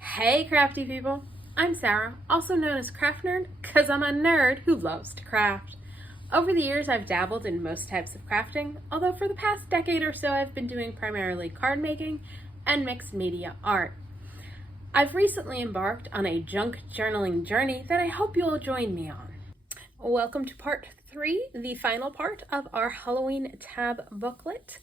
Hey crafty people, I'm Sarah, also known as Craft Nerd, because I'm a nerd who loves to craft. Over the years I've dabbled in most types of crafting, although for the past decade or so I've been doing primarily card making and mixed media art. I've recently embarked on a junk journaling journey that I hope you'll join me on. Welcome to part 3, the final part of our Halloween Tab Booklet.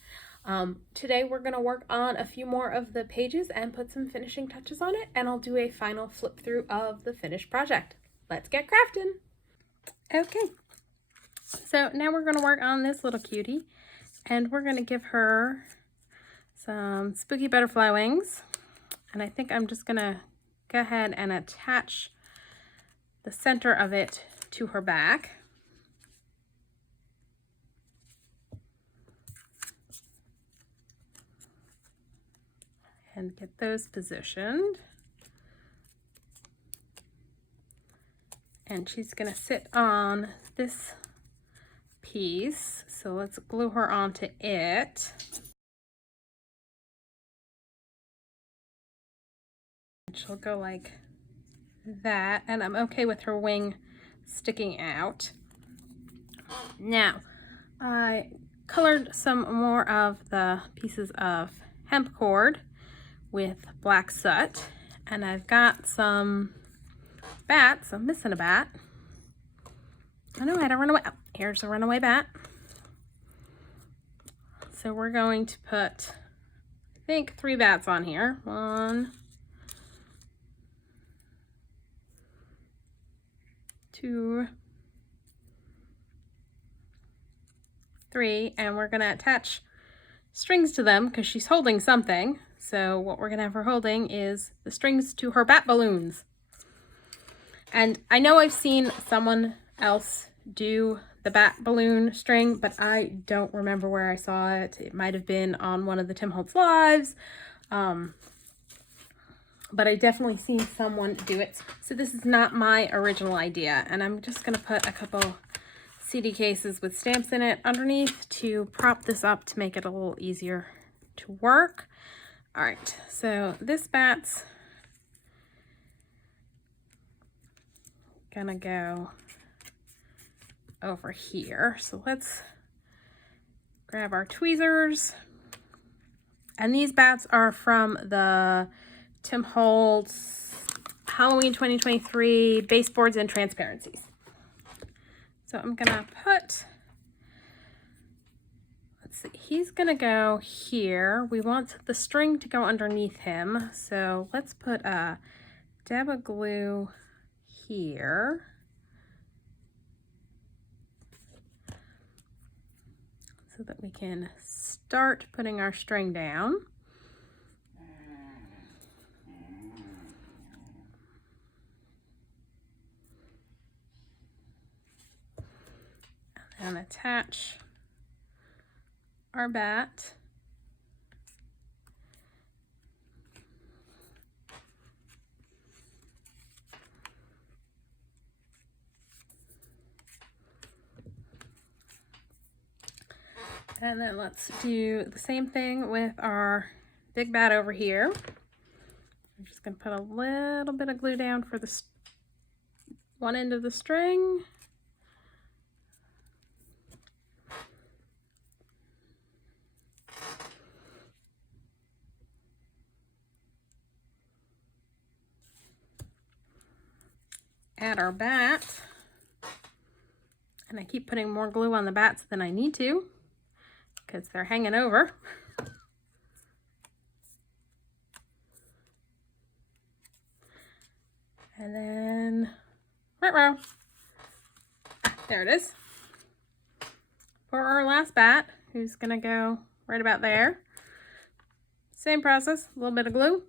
Today we're going to work on a few more of the pages and put some finishing touches on it, and I'll do a final flip through of the finished project. Let's get crafting! Okay, so now we're going to work on this little cutie, and we're going to give her some spooky butterfly wings, and I think I'm just going to go ahead and attach the center of it to her back. And get those positioned. And she's going to sit on this piece. So let's glue her onto it. And she'll go like that. And I'm okay with her wing sticking out. Now, I colored some more of the pieces of hemp cord with black soot, and I've got some bats. I'm missing a bat. I know I had a runaway. Oh, here's a runaway bat. So we're going to put, I think, 3 bats on here. 1, 2, 3, and we're gonna attach strings to them because she's holding something. So what we're gonna have her holding is the strings to her bat balloons. And I know I've seen someone else do the bat balloon string, but I don't remember where I saw it. It might have been on one of the Tim Holtz lives, but I definitely seen someone do it. So this is not my original idea, and I'm just gonna put a couple CD cases with stamps in it underneath to prop this up to make it a little easier to work. All right, so this bat's gonna go over here. So let's grab our tweezers. And these bats are from the Tim Holtz Halloween 2023 Baseboards and Transparencies. So I'm gonna put, let's see, he's gonna go here. We want the string to go underneath him. So let's put a dab of glue here. So that we can start putting our string down. And attach our bat. And then let's do the same thing with our big bat over here. I'm just going to put a little bit of glue down for the one end of the string. Add our bat. And I keep putting more glue on the bats than I need to, because they're hanging over. And then, there it is. For our last bat, who's gonna go right about there. Same process, a little bit of glue.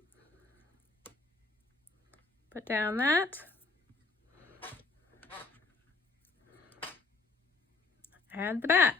Put down that. Add the bat.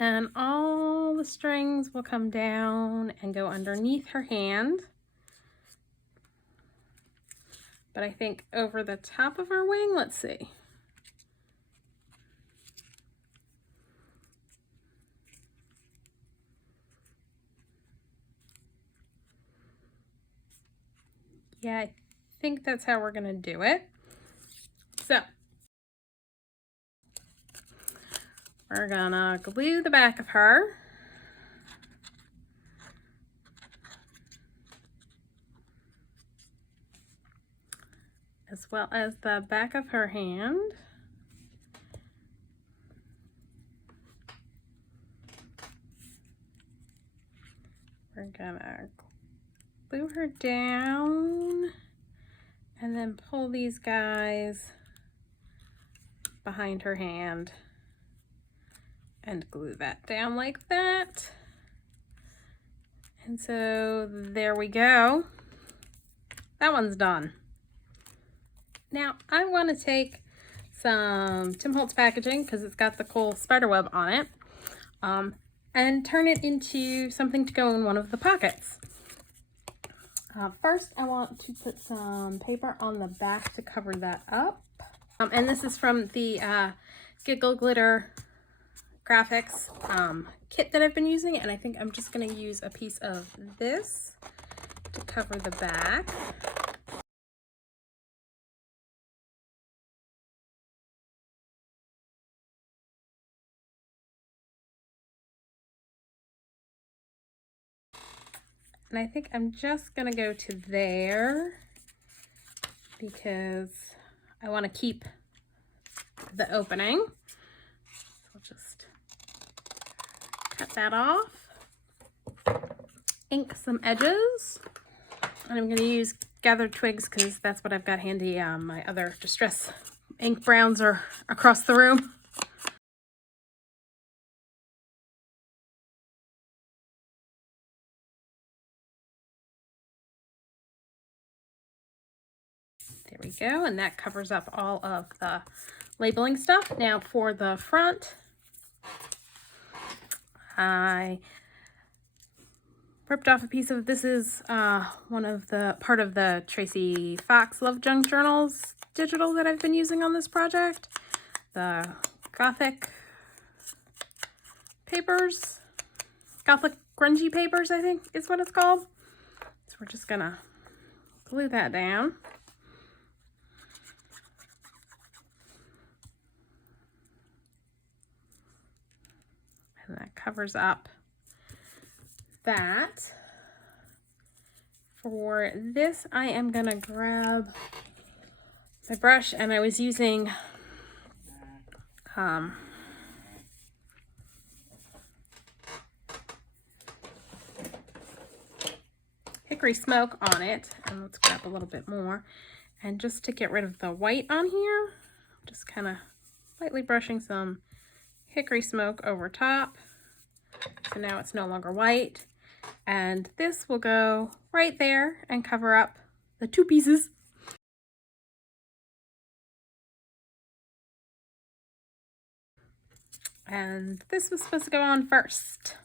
And all the strings will come down and go underneath her hand. But I think over the top of her wing, let's see. Yeah, I think that's how we're gonna do it. So we're gonna glue the back of her. As well as the back of her hand. We're gonna glue her down and then pull these guys behind her hand and glue that down like that. And so there we go. That one's done. Now I want to take some Tim Holtz packaging because it's got the cool spider web on it, and turn it into something to go in one of the pockets. First, I want to put some paper on the back to cover that up. And this is from the GiggleGlitterGFXs kit that I've been using, and I think I'm just going to use a piece of this to cover the back. And I think I'm just going to go to there because I want to keep the opening. So I'll just cut that off. Ink some edges. And I'm going to use gathered twigs because that's what I've got handy. My other distress ink browns are across the room. There we go, and that covers up all of the labeling stuff. Now for the front, I ripped off a piece of, this is part of the Tracie Fox LoveJunkJournals digital that I've been using on this project. The Gothic papers, Gothic grungy papers, I think is what it's called. So we're just gonna glue that down. And that covers up that. For this, I am gonna grab my brush, and I was using hickory smoke on it, and let's grab a little bit more. And just to get rid of the white on here, just kind of lightly brushing some hickory smoke over top. So now it's no longer white. And this will go right there and cover up the two pieces. And this was supposed to go on first.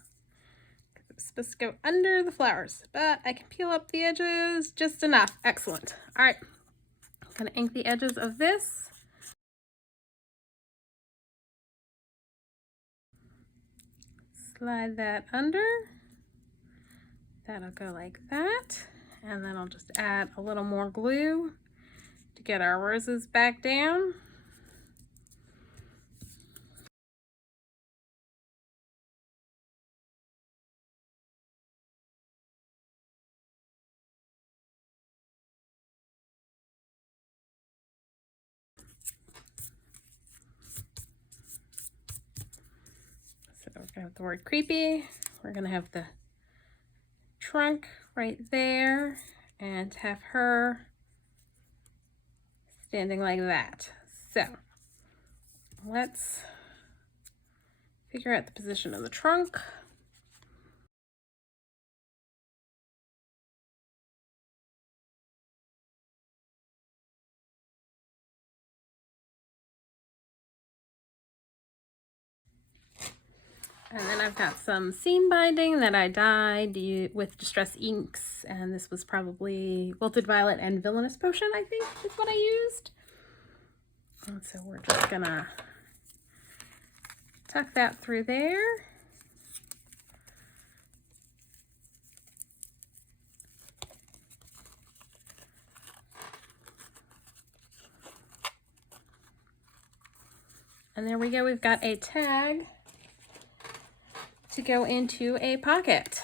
It was supposed to go under the flowers, but I can peel up the edges just enough. Excellent. All right, I'm gonna ink the edges of this. Slide that under. That'll go like that. And then I'll just add a little more glue to get our roses back down. So we're gonna have the word creepy. We're gonna have the trunk right there and have her standing like that. So let's figure out the position of the trunk. And then I've got some seam binding that I dyed with Distress inks, and this was probably Wilted Violet and Villainous Potion, I think is what I used. And so we're just gonna tuck that through there. And there we go, we've got a tag to go into a pocket.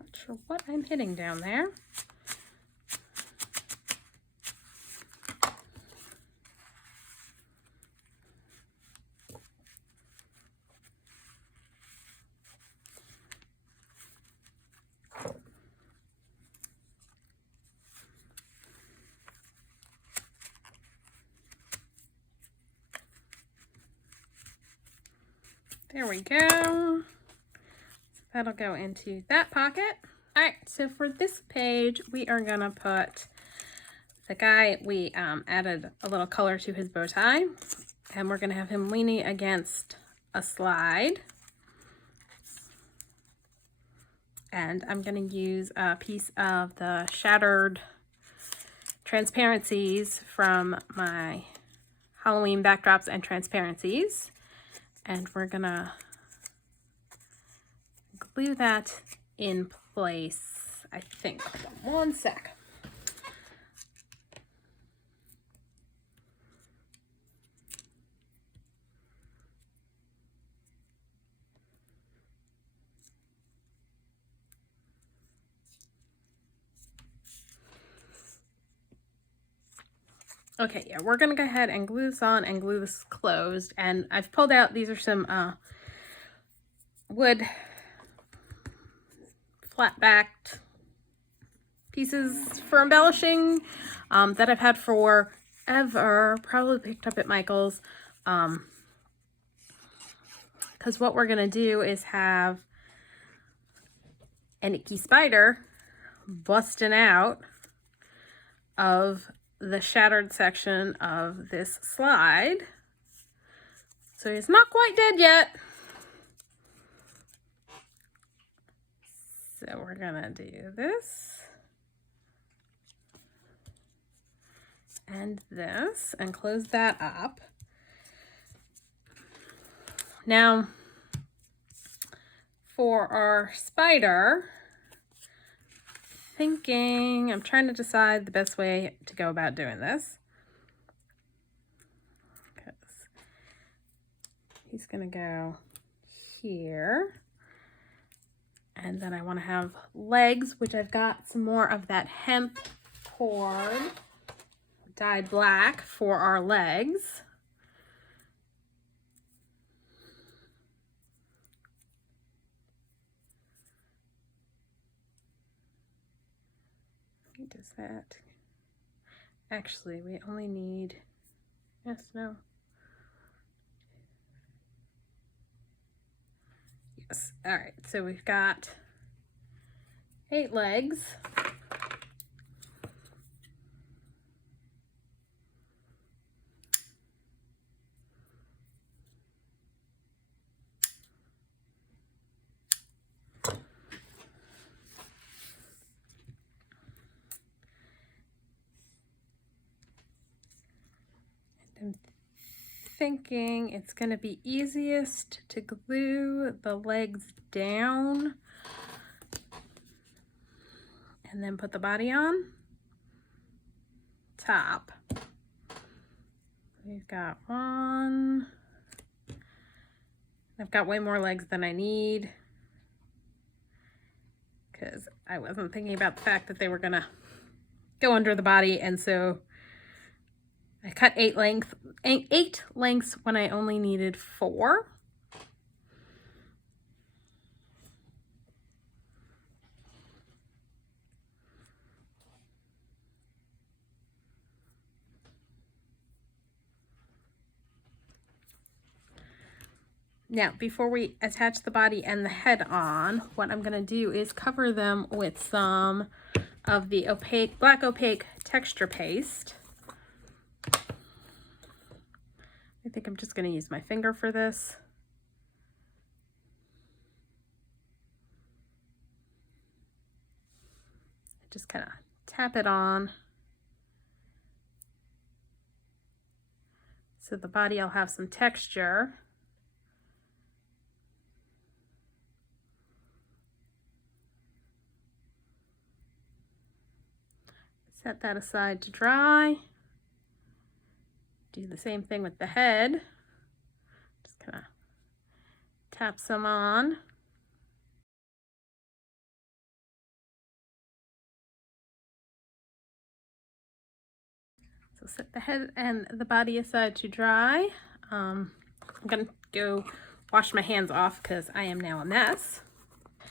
Not sure what I'm hitting down there. There we go. So that'll go into that pocket. All right, so for this page, we are gonna put the guy, we added a little color to his bow tie, and we're gonna have him leaning against a slide. And I'm gonna use a piece of the shattered Transparencies from my Halloween backdrops and Transparencies. And we're gonna glue that in place, I think. One sec. Okay, yeah, we're gonna go ahead and glue this on and glue this closed. And I've pulled out, these are some wood flat-backed pieces for embellishing that I've had forever, probably picked up at Michael's. Because what we're gonna do is have an icky spider busting out of the shattered section of this slide. So he's not quite dead yet. So we're gonna do this and this and close that up. Now for our spider, I'm trying to decide the best way to go about doing this. Because he's gonna go here. And then I want to have legs, which I've got some more of that hemp cord dyed black for our legs. Does that actually, we only need, yes, no, yes. All right, so we've got 8 legs. I'm thinking it's going to be easiest to glue the legs down and then put the body on top. We've got one. I've got way more legs than I need because I wasn't thinking about the fact that they were going to go under the body, and so I cut 8 lengths when I only needed 4. Now, before we attach the body and the head on, what I'm going to do is cover them with some of the opaque, black opaque texture paste. I think I'm just going to use my finger for this. Just kind of tap it on. So the body will have some texture. Set that aside to dry. Do the same thing with the head. Just kind of tap some on. So set the head and the body aside to dry. I'm gonna go wash my hands off because I am now a mess.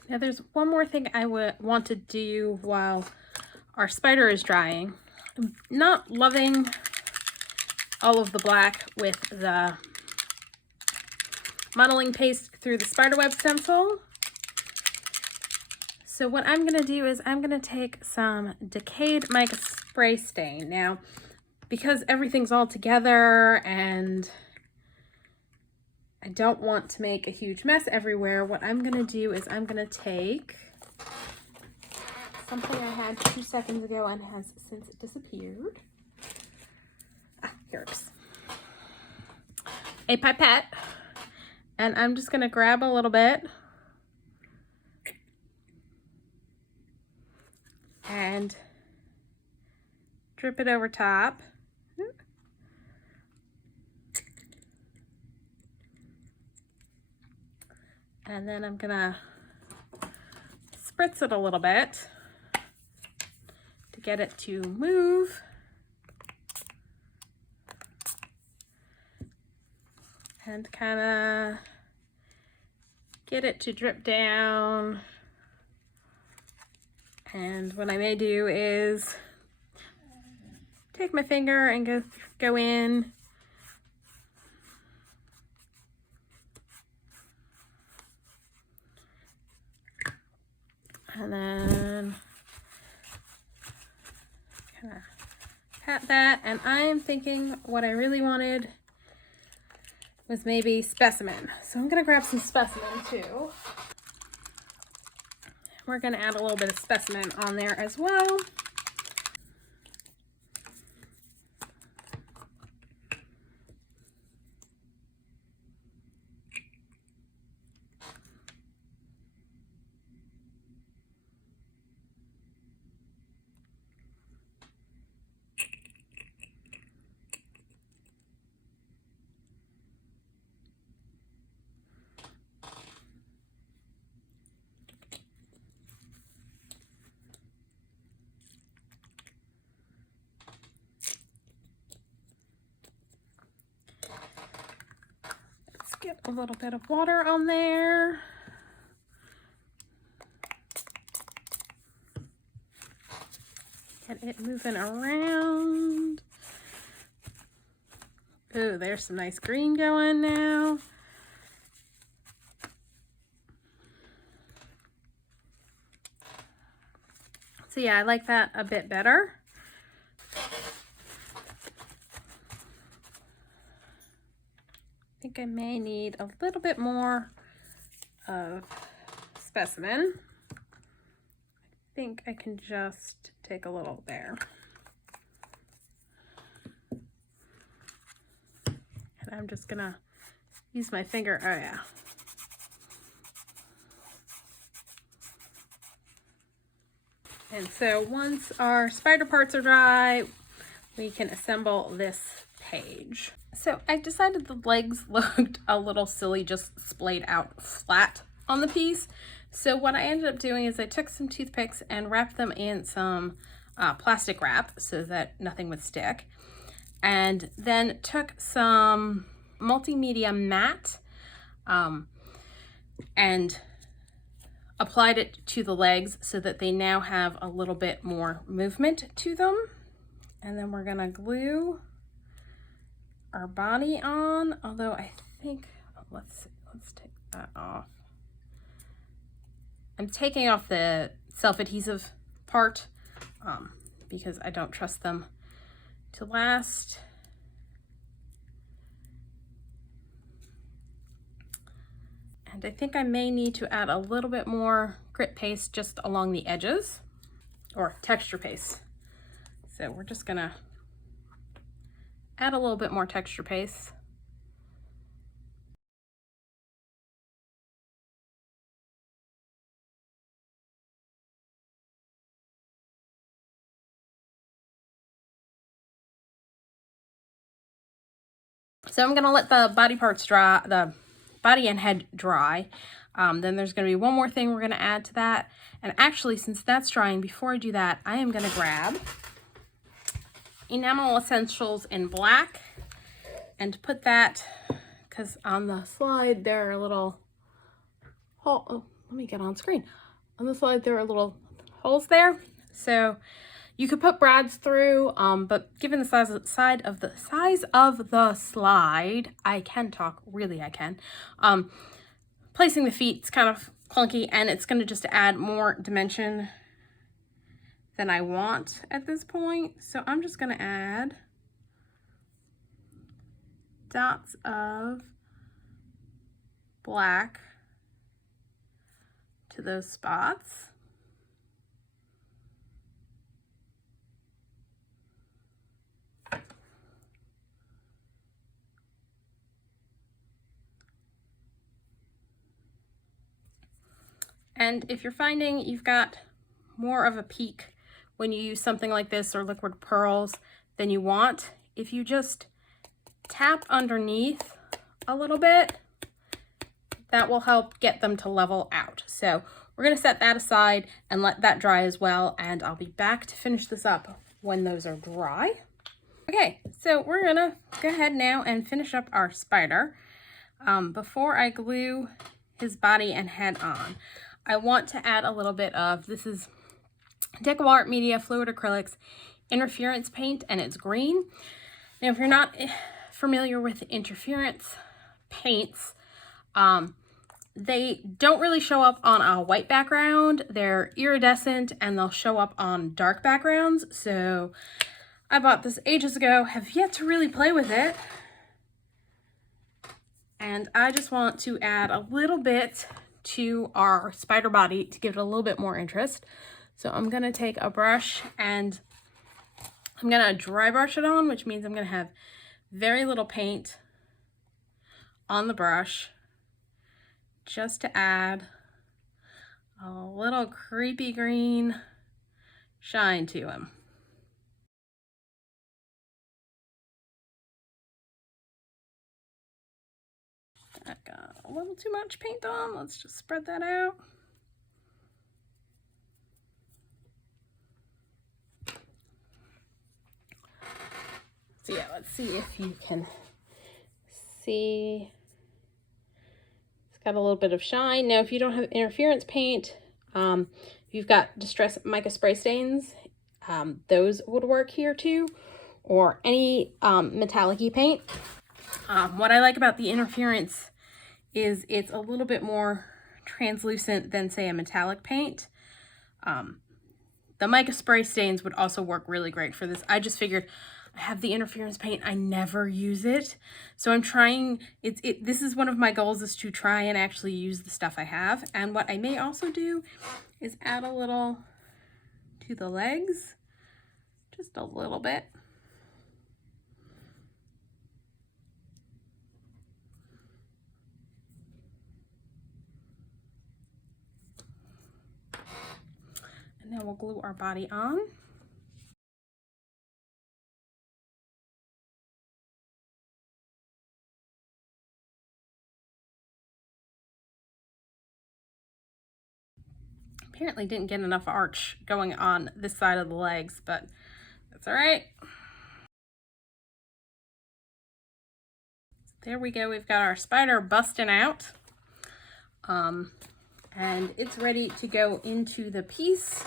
Now there's one more thing I would want to do while our spider is drying. I'm not loving all of the black with the modeling paste through the spiderweb stencil. So what I'm gonna do is I'm gonna take some Decayed Mica spray stain. Now, because everything's all together and I don't want to make a huge mess everywhere, what I'm gonna do is I'm gonna take something I had 2 seconds ago and has since disappeared. Here it is. A pipette. And I'm just gonna grab a little bit and drip it over top. And then I'm gonna spritz it a little bit to get it to move. And kind of get it to drip down. And what I may do is take my finger and go in. And then kind of pat that. And I am thinking what I really wanted was maybe Specimen. So I'm gonna grab some Specimen too. We're gonna add a little bit of Specimen on there as well. Get a little bit of water on there. Get it moving around. Ooh, there's some nice green going now. So yeah, I like that a bit better. I think I may need a little bit more of Specimen. I think I can just take a little there. And I'm just gonna use my finger, oh yeah. And so once our spider parts are dry, we can assemble this page. So I decided the legs looked a little silly just splayed out flat on the piece. So what I ended up doing is I took some toothpicks and wrapped them in some plastic wrap so that nothing would stick. And then took some multimedia matte and applied it to the legs so that they now have a little bit more movement to them. And then we're gonna glue our body on, although I think, let's let's take that off. I'm taking off the self-adhesive part because I don't trust them to last. And I think I may need to add a little bit more grit paste just along the edges, or texture paste. So we're just gonna add a little bit more texture paste. So I'm gonna let the body parts dry, the body and head dry. Then there's gonna be one more thing we're gonna add to that. And actually, since that's drying, before I do that, I am gonna grab Enamel Essentials in black and put that, because on the slide there are little let me get on screen. On the slide there are little holes there. So you could put brads through, but given the size of the slide, I can talk, really I can. Placing the feet is kind of clunky, and it's going to just add more dimension than I want at this point. So I'm just going to add dots of black to those spots. And if you're finding you've got more of a peak when you use something like this or liquid pearls than you want, if you just tap underneath a little bit, that will help get them to level out. So we're gonna set that aside and let that dry as well, and I'll be back to finish this up when those are dry. Okay, so we're gonna go ahead now and finish up our spider. Before I glue his body and head on, I want to add a little bit of, this is Deco Art Media Fluid Acrylics Interference Paint, and it's green. Now, if you're not familiar with interference paints, they don't really show up on a white background. They're iridescent and they'll show up on dark backgrounds. So I bought this ages ago, have yet to really play with it. And I just want to add a little bit to our spider body to give it a little bit more interest. So I'm going to take a brush and I'm going to dry brush it on, which means I'm going to have very little paint on the brush just to add a little creepy green shine to him. I got a little too much paint on. Let's just spread that out. So yeah, let's see if you can see. It's got a little bit of shine. Now, if you don't have interference paint, if you've got distress mica spray stains, those would work here too, or any metallic-y paint. What I like about the interference is it's a little bit more translucent than, say, a metallic paint. The mica spray stains would also work really great for this. I just figured I have the interference paint, I never use it. So I'm trying, this is one of my goals, is to try and actually use the stuff I have. And what I may also do is add a little to the legs, just a little bit. And then we'll glue our body on. Apparently didn't get enough arch going on this side of the legs, but that's all right. There we go. We've got our spider busting out. And it's ready to go into the piece.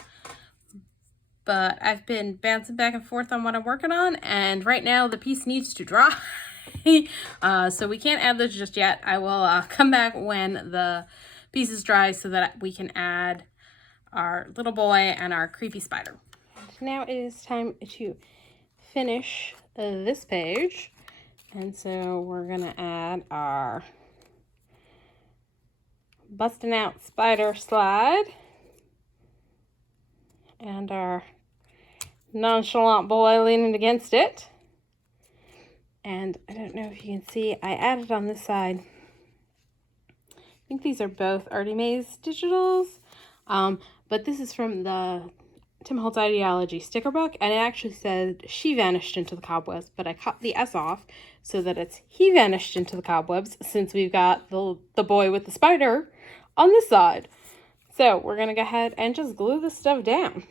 But I've been bouncing back and forth on what I'm working on, and right now the piece needs to dry. So we can't add those just yet. I will come back when the pieces dry so that we can add our little boy and our creepy spider. Now it is time to finish this page. And so we're gonna add our busting out spider slide and our nonchalant boy leaning against it. And I don't know if you can see, I added on this side, I think these are both Artymaze digitals, but this is from the Tim Holtz Idea-ology sticker book, and it actually said she vanished into the cobwebs, but I cut the S off so that it's he vanished into the cobwebs, since we've got the boy with the spider on this side. So we're gonna go ahead and just glue this stuff down.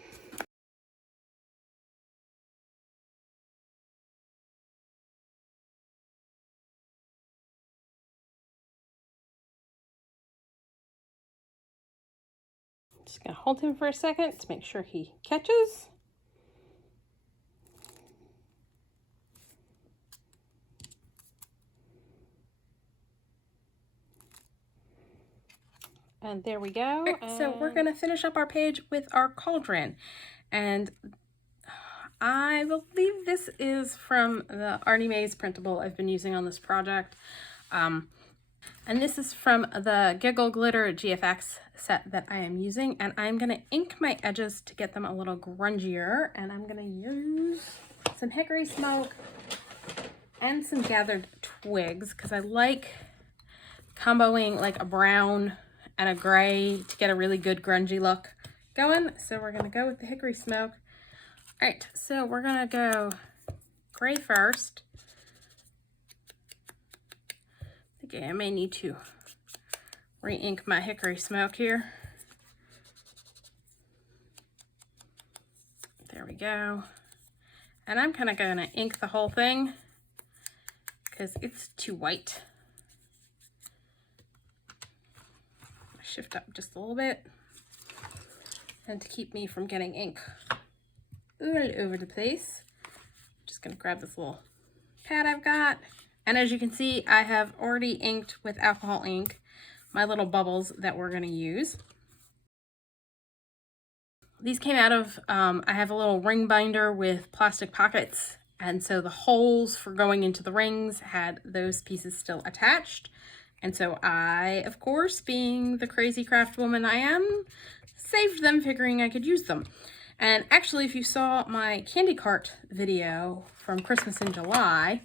Just gonna hold him for a second to make sure he catches. And there we go. Right, so we're gonna finish up our page with our cauldron. And I believe this is from the Artymaze printable I've been using on this project. And this is from the GiggleGlitterGFXs set that I am using. And I'm going to ink my edges to get them a little grungier. And I'm going to use some hickory smoke and some gathered twigs, because I like comboing like a brown and a gray to get a really good grungy look going. So we're going to go with the hickory smoke. All right, so we're going to go gray first. Okay, I may need to re-ink my hickory smoke here. There we go. And I'm kind of going to ink the whole thing because it's too white. Shift up just a little bit, and to keep me from getting ink all over the place, I'm just going to grab this little pad I've got. And as you can see, I have already inked with alcohol ink my little bubbles that we're going to use. These came out of, I have a little ring binder with plastic pockets, and so the holes for going into the rings had those pieces still attached. And so I, of course, being the crazy craft woman I am, saved them figuring I could use them. And actually, if you saw my candy cart video from Christmas in July,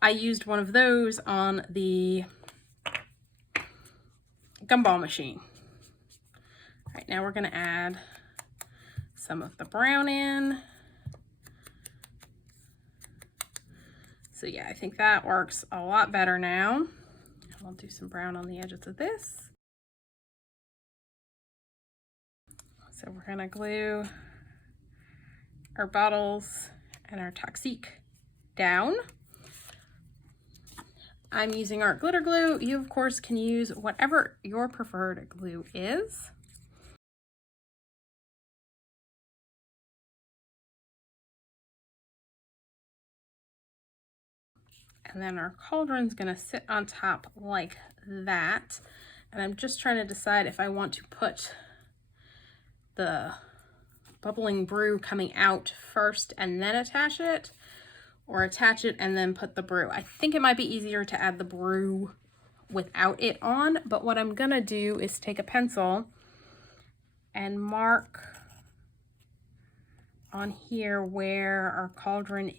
I used one of those on the gumball machine. All right, now we're going to add some of the brown in. So yeah, I think that works a lot better now. I'll do some brown on the edges of this. So we're going to glue our bottles and our toxique down. I'm using art glitter glue. You, of course, can use whatever your preferred glue is. And then our cauldron's gonna sit on top like that. And I'm just trying to decide if I want to put the bubbling brew coming out first and then attach it, or attach it and then put the brew. I think it might be easier to add the brew without it on, but what I'm gonna do is take a pencil and mark on here where our cauldron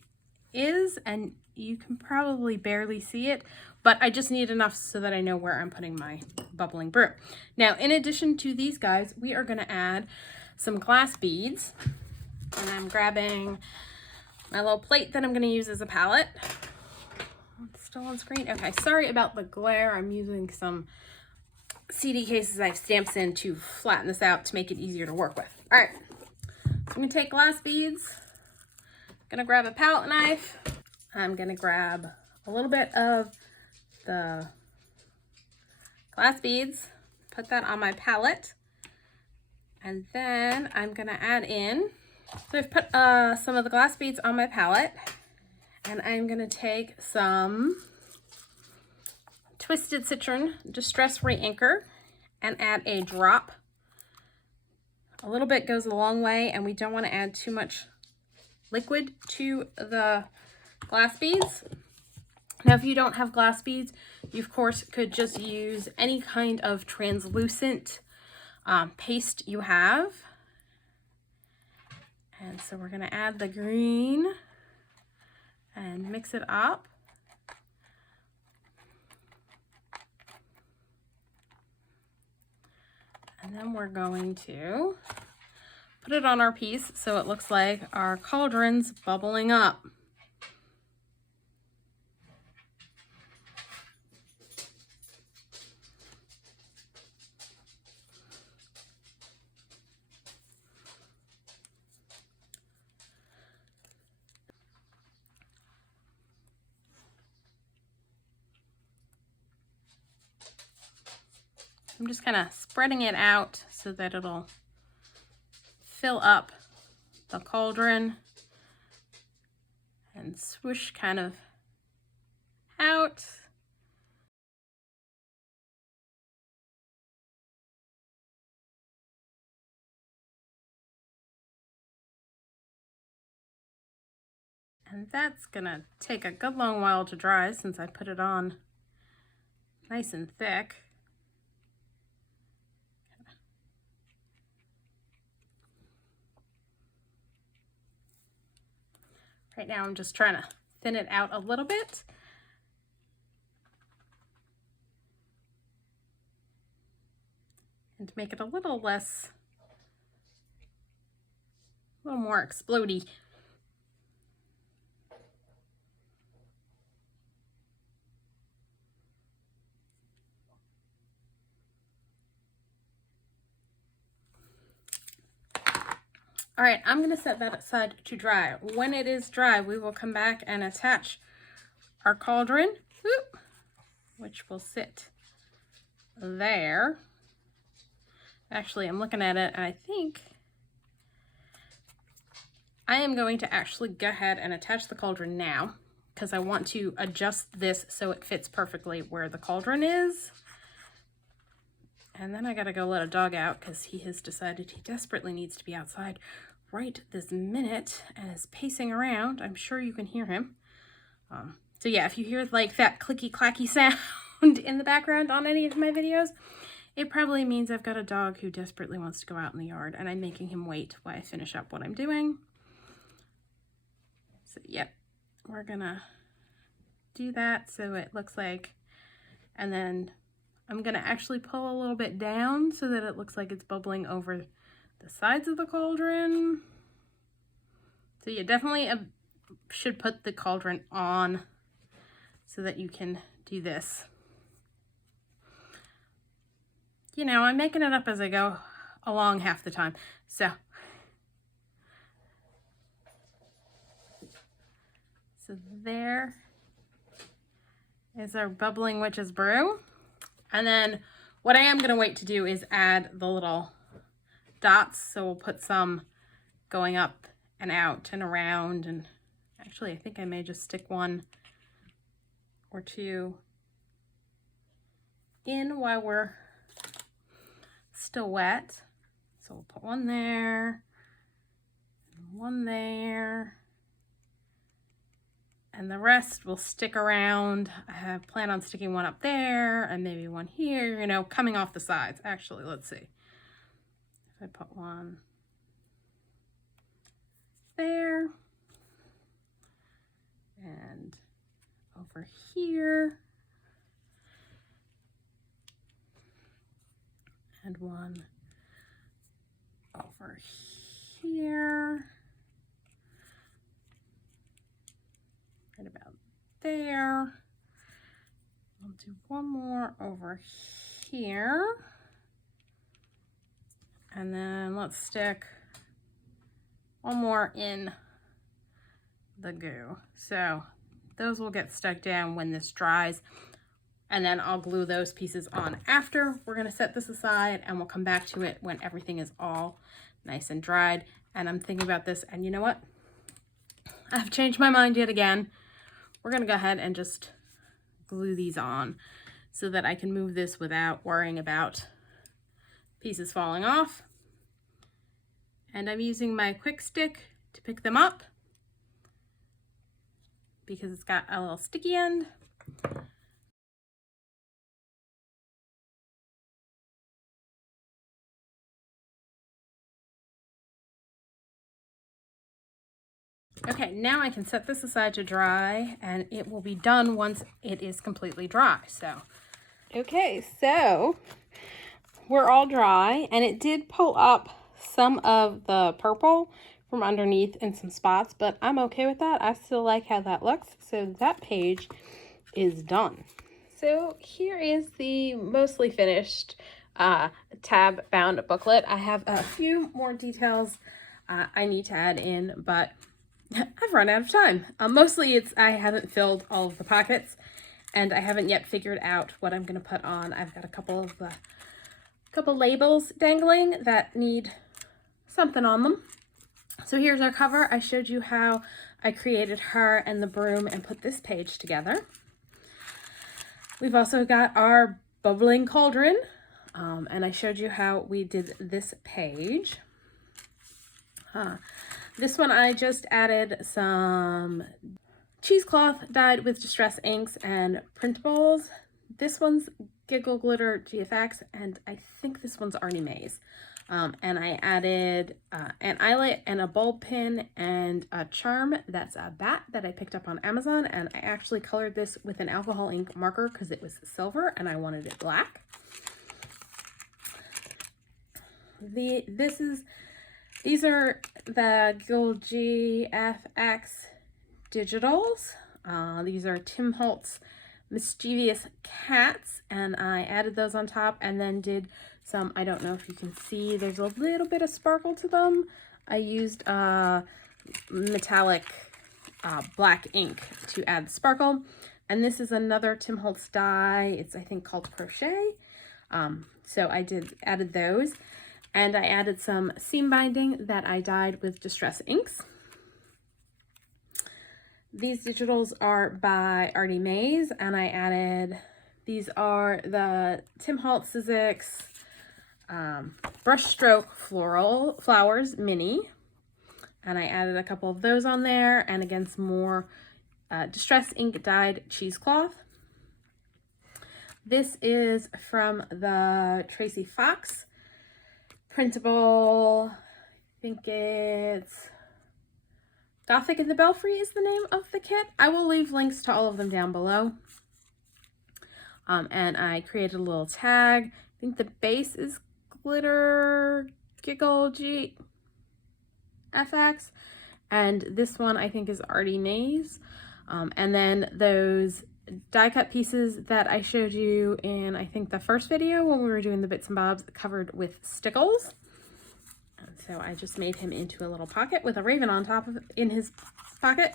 is, and you can probably barely see it, but I just need enough so that I know where I'm putting my bubbling brew. Now, in addition to these guys, we are gonna add some glass beads, and I'm grabbing my little plate that I'm gonna use as a palette. It's still on screen. Okay, sorry about the glare. I'm using some CD cases I have stamps in to flatten this out to make it easier to work with. All right, so I'm gonna take glass beads. Gonna grab a palette knife. I'm gonna grab a little bit of the glass beads, put that on my palette, and then I'm gonna add in, so I've put some of the glass beads on my palette, and I'm gonna take some Twisted Citron Distress Re-Inker and add a drop. A little bit goes a long way, and we don't want to add too much liquid to the glass beads. Now, if you don't have glass beads, you of course could just use any kind of translucent paste you have. And so we're going to add the green and mix it up. And then we're going to put it on our piece so it looks like our cauldron's bubbling up. I'm just kind of spreading it out so that it'll fill up the cauldron and swoosh kind of out. And that's gonna take a good long while to dry since I put it on nice and thick. Right now I'm just trying to thin it out a little bit. And to make it a little more explodey. All right, I'm gonna set that aside to dry. When it is dry, we will come back and attach our cauldron, which will sit there. Actually, I'm looking at it and I think I am going to actually go ahead and attach the cauldron now because I want to adjust this so it fits perfectly where the cauldron is. And then I gotta go let a dog out because he has decided he desperately needs to be outside right this minute and is pacing around. I'm sure you can hear him. So yeah, if you hear like that clicky clacky sound in the background on any of my videos, it probably means I've got a dog who desperately wants to go out in the yard and I'm making him wait while I finish up what I'm doing. So yep, we're gonna do that so it looks like, and then I'm gonna actually pull a little bit down so that it looks like it's bubbling over the sides of the cauldron. So you definitely should put the cauldron on so that you can do this. You know, I'm making it up as I go along half the time. So there is our bubbling witch's brew. And then what I am going to wait to do is add the little dots. So we'll put some going up and out and around. And actually, I think I may just stick one or two in while we're still wet. So we'll put one there, one there, and the rest will stick around. I plan on sticking one up there and maybe one here, you know, coming off the sides. Actually, let's see. If I put one there and over here and one over here, right about there. I'll do one more over here. And then let's stick one more in the goo. So those will get stuck down when this dries. And then I'll glue those pieces on after. We're gonna set this aside and we'll come back to it when everything is all nice and dried. And I'm thinking about this, and you know what? I've changed my mind yet again. We're gonna go ahead and just glue these on. so that I can move this without worrying about pieces falling off. And I'm using my quick stick to pick them up because it's got a little sticky end. Okay, now I can set this aside to dry, and it will be done once it is completely dry. Okay, so we're all dry, and it did pull up some of the purple from underneath in some spots, but I'm okay with that. I still like how that looks. So that page is done. So here is the mostly finished tab bound booklet. I have a few more details I need to add in, but I've run out of time. Mostly I haven't filled all of the pockets, and I haven't yet figured out what I'm going to put on. I've got a couple labels dangling that need something on them. So here's our cover. I showed you how I created her and the broom and put this page together. We've also got our bubbling cauldron, and I showed you how we did this page. This one I just added some cheesecloth dyed with distress inks and printables. This one's GiggleGlitterGFXs, and I think this one's Artymaze. And I added an eyelet and a bulb pin and a charm. That's a bat that I picked up on Amazon, and I actually colored this with an alcohol ink marker because it was silver and I wanted it black. These are the GiggleGlitterGFX digitals. These are Tim Holtz Mischievous cats, and I added those on top and then did some, I don't know if you can see, there's a little bit of sparkle to them. I used metallic black ink to add the sparkle. And this is another Tim Holtz die. It's, I think, called Crochet. So I added those. And I added some seam binding that I dyed with distress inks. These digitals are by Artymaze, and I added, these are the Tim Holtz Sizzix Brushstroke Flowers Mini. And I added a couple of those on there, and again, some more distress ink dyed cheesecloth. This is from the Tracie Fox printable, I think it's Gothic in the Belfry is the name of the kit. I will leave links to all of them down below. And I created a little tag. I think the base is GiggleGlitterGFXs, and this one I think is Artymaze. And then those die cut pieces that I showed you in, I think, the first video when we were doing the bits and bobs, covered with stickles. And so I just made him into a little pocket with a raven on top of it, in his pocket.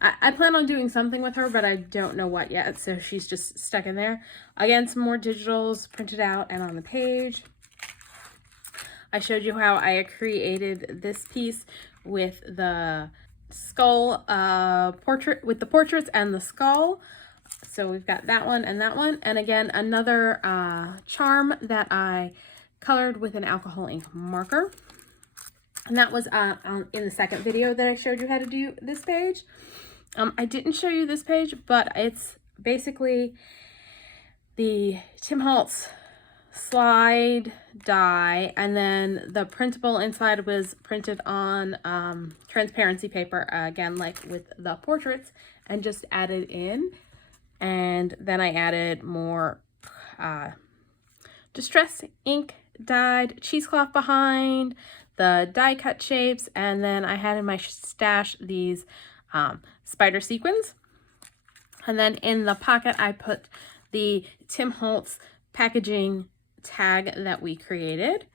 I plan on doing something with her, but I don't know what yet, so she's just stuck in there. Again, some more digitals printed out and on the page. I showed you how I created this piece with the skull portrait, with the portraits and the skull. So we've got that one, and again another charm that I colored with an alcohol ink marker, and that was in the second video that I showed you how to do this page. I didn't show you this page, but it's basically the Tim Holtz slide die, and then the printable inside was printed on transparency paper, again like with the portraits, and just added in. And then I added more distress ink dyed cheesecloth behind the die cut shapes, and then I had in my stash these spider sequins. And then in the pocket I put the Tim Holtz packaging tag that we created.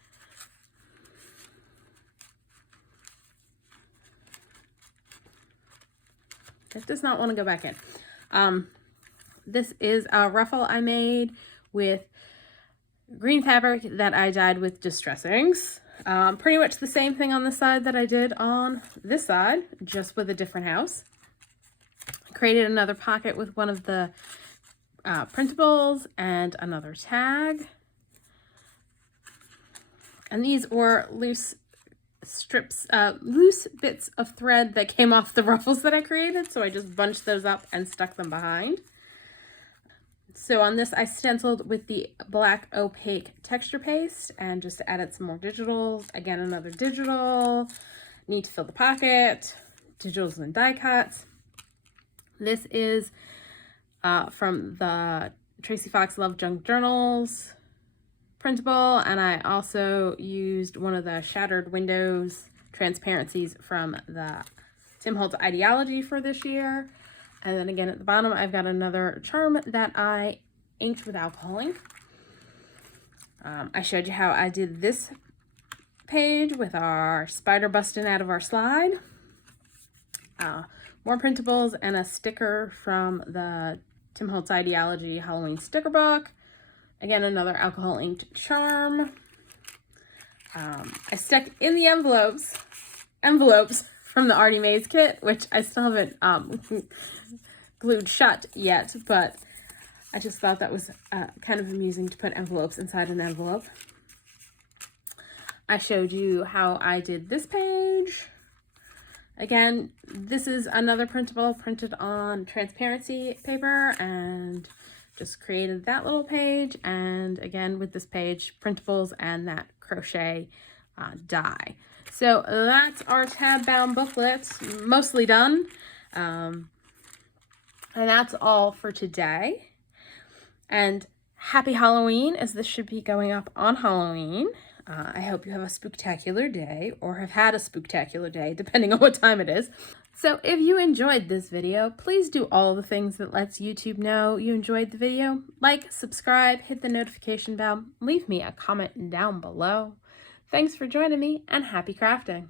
It does not want to go back in. This is a ruffle I made with green fabric that I dyed with distress inks. Pretty much the same thing on the side that I did on this side, just with a different house. created another pocket with one of the printables and another tag. And these were loose strips, loose bits of thread that came off the ruffles that I created. So I just bunched those up and stuck them behind. So on this, I stenciled with the black opaque texture paste and just added some more digitals. Again, another digital. Need to fill the pocket. Digitals and die cuts. This is from the Tracie Fox LoveJunkJournals printable, and I also used one of the Shattered Windows Transparencies from the Tim Holtz Idea-ology for this year. And then again at the bottom, I've got another charm that I inked with alcohol ink. I showed you how I did this page with our spider busting out of our slide. More printables and a sticker from the Tim Holtz Idea-ology Halloween sticker book. Again, another alcohol inked charm. I stuck in the envelopes from the Artymaze kit, which I still haven't glued shut yet, but I just thought that was kind of amusing to put envelopes inside an envelope. I showed you how I did this page. Again, this is another printable printed on transparency paper and just created that little page. And again, with this page, printables and that crochet die. So that's our tab bound booklet, mostly done. And that's all for today. And happy Halloween, as this should be going up on Halloween. I hope you have a spooktacular day, or have had a spooktacular day, depending on what time it is. So if you enjoyed this video, please do all the things that lets YouTube know you enjoyed the video. Like, subscribe, hit the notification bell, leave me a comment down below. Thanks for joining me, and happy crafting!